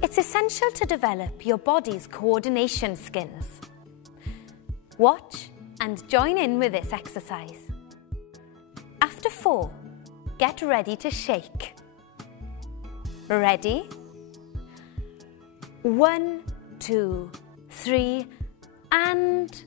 It's essential to develop your body's coordination skills. Watch and join in with this exercise. After 4, get ready to shake. Ready? 1, 2, 3, and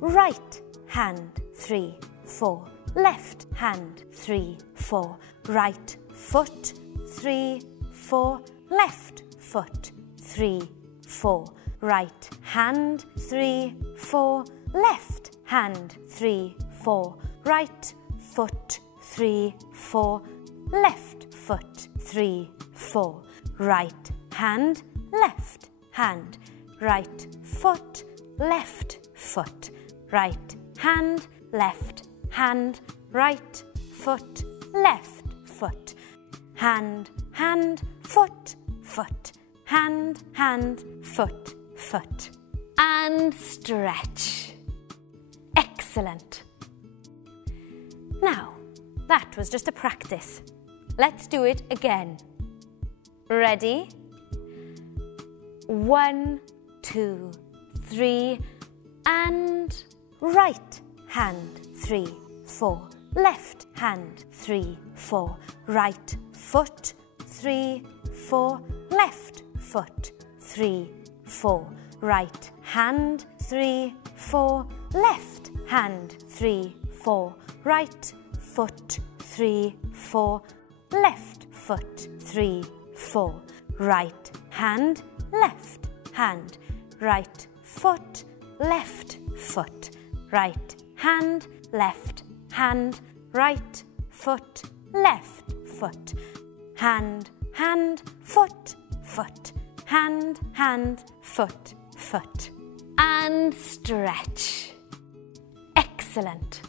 right hand 3, 4, left hand 3, 4, right foot 3, 4, left foot 3, 4, right hand 3, 4, left hand 3, 4, right foot 3, 4, left foot 3, 4, right hand, left hand, right foot, left foot, right hand, left hand, right foot, left foot, hand, hand, foot, foot, hand, hand, foot, foot. And stretch. Excellent. Now, that was just a practice. Let's do it again. Ready? 1, 2, 3, and right hand 3, 4, left hand 3, 4, right foot 3, 4, left foot 3, 4, right hand 3, 4, left hand 3, 4, right foot 3, 4, left foot 3, 4, right hand, left hand, right foot, left foot, right hand, left hand, right foot, left foot, hand, hand, foot, foot, hand, hand, foot, foot. And stretch. Excellent.